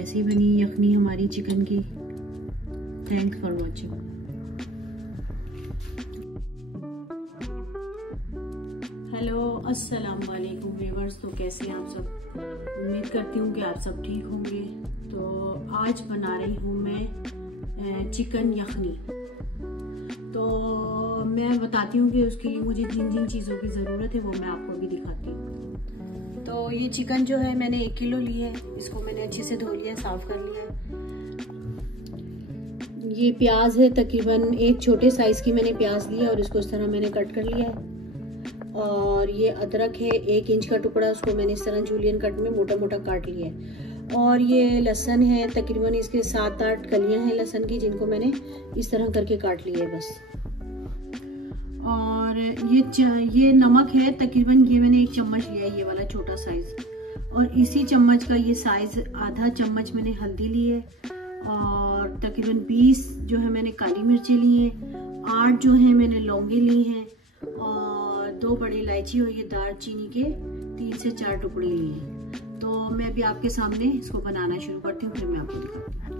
कैसी बनी यखनी हमारी चिकन की। Thanks for watching. हेलो अस्सलाम वालेकुम व्यूअर्स। तो कैसे हैं आप सब? उम्मीद करती हूँ कि आप सब ठीक होंगे। तो आज बना रही हूँ मैं चिकन यखनी। तो मैं बताती हूँ कि उसके लिए मुझे जिन जिन चीज़ों की ज़रूरत है वो मैं आपको भी दिखाती हूँ। तो ये चिकन जो है मैंने 1 किलो ली है। इसको मैंने अच्छे से धो लिया, साफ़ कर लिया है। ये प्याज है, तकरीबन एक छोटे साइज़ की मैंने प्याज ली है और इसको इस तरह मैंने कट कर लिया है। और ये अदरक है 1 इंच का टुकड़ा, उसको मैंने इस तरह जूलियन कट में मोटा मोटा काट लिया है। और ये लहसुन है, तकरीबन इसके 7-8 कलियां हैं लहसुन की, जिनको मैंने इस तरह करके काट लिया है बस। और ये नमक है, तकरीबन ये मैंने 1 चम्मच लिया है, ये वाला छोटा साइज। और इसी चम्मच का ये साइज आधा चम्मच मैंने हल्दी ली है। और तकरीबन 20 जो है मैंने काली मिर्ची ली हैं, 8 जो है मैंने लौंगे ली हैं, और 2 बड़ी इलायची और ये दालचीनी के 3 से 4 टुकड़े लिए हैं। तो मैं अभी आपके सामने इसको बनाना शुरू करती हूँ, फिर मैं आपको दिखाती हूँ।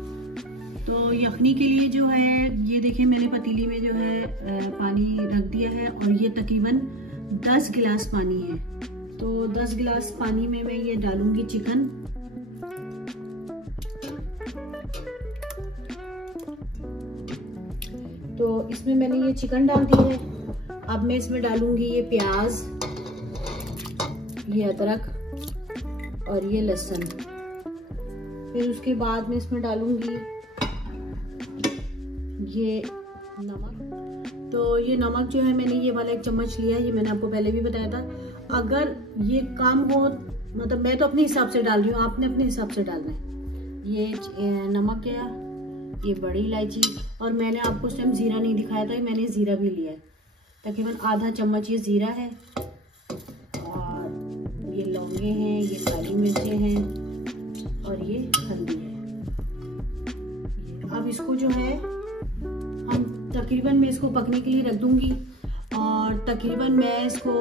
तो यखनी के लिए जो है ये देखें, मैंने पतीली में जो है पानी रख दिया है और ये तकरीबन 10 गिलास पानी है। तो 10 गिलास पानी में मैं ये डालूंगी चिकन। तो इसमें मैंने ये चिकन डाल दी है। अब मैं इसमें डालूंगी ये प्याज, ये अदरक और ये लहसुन। फिर उसके बाद मैं इसमें डालूंगी ये नमक। तो ये नमक जो है मैंने ये वाला 1 चम्मच लिया है, ये मैंने आपको पहले भी बताया था। अगर ये कम हो, मतलब मैं तो अपने हिसाब से डाल रही हूँ, आपने अपने हिसाब से डालना है। ये नमक गया, ये बड़ी इलायची, और मैंने आपको उस टाइम जीरा नहीं दिखाया था, मैंने जीरा भी लिया है, तकरीबन आधा चम्मच ये जीरा है। और ये लौंगे हैं, ये काली मिर्चें हैं और ये हल्दी है। अब इसको जो है हम तकरीबन मैं इसको पकने के लिए रख दूंगी, और तकरीबन मैं इसको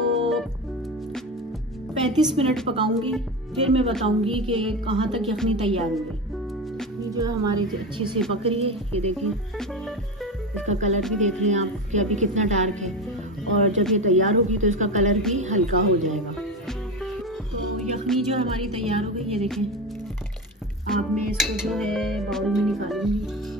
35 मिनट पकाऊंगी। फिर मैं बताऊंगी कि कहाँ तक यखनी तैयार होगी। ये जो है हमारी अच्छे से पक रही है, ये देखिए इसका कलर भी देख रहे हैं आप कि अभी कितना डार्क है, और जब ये तैयार होगी तो इसका कलर भी हल्का हो जाएगा। तो यखनी जो हमारी तैयार हो गई, ये देखें। अब मैं इसको जो है बाउल में निकालूंगी।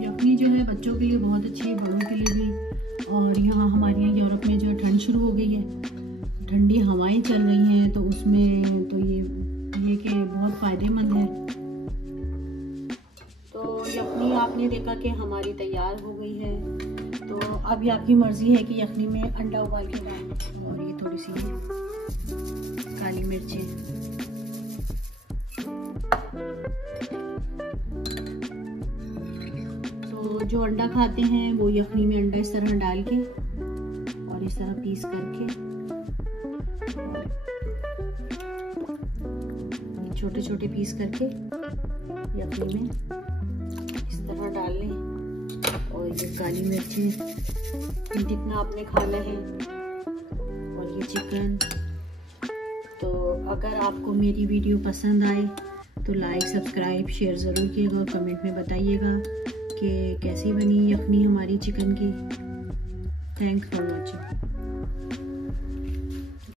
यखनी जो है बच्चों के लिए बहुत अच्छी है, बड़ों के लिए भी। और यहाँ हमारे यहाँ यूरोप में जो है ठंड शुरू हो गई है, ठंडी हवाएं चल रही हैं, तो उसमें तो ये कि बहुत फ़ायदेमंद है। तो यखनी आपने देखा कि हमारी तैयार हो गई है। तो अब ये आपकी मर्ज़ी है कि यखनी में अंडा उबाल के डालें, और ये थोड़ी सी काली मिर्चें। तो जो अंडा खाते हैं वो यखनी में अंडा इस तरह डाल के और इस तरह पीस करके छोटे छोटे पीस करके यखनी में इस तरह डाल लें। और ये काली मिर्ची जितना आपने खाना है, और ये चिकन। तो अगर आपको मेरी वीडियो पसंद आए तो लाइक, सब्सक्राइब, शेयर ज़रूर कीजिएगा, और कमेंट में बताइएगा कि कैसी बनी यखनी हमारी चिकन की। Thanks for watching.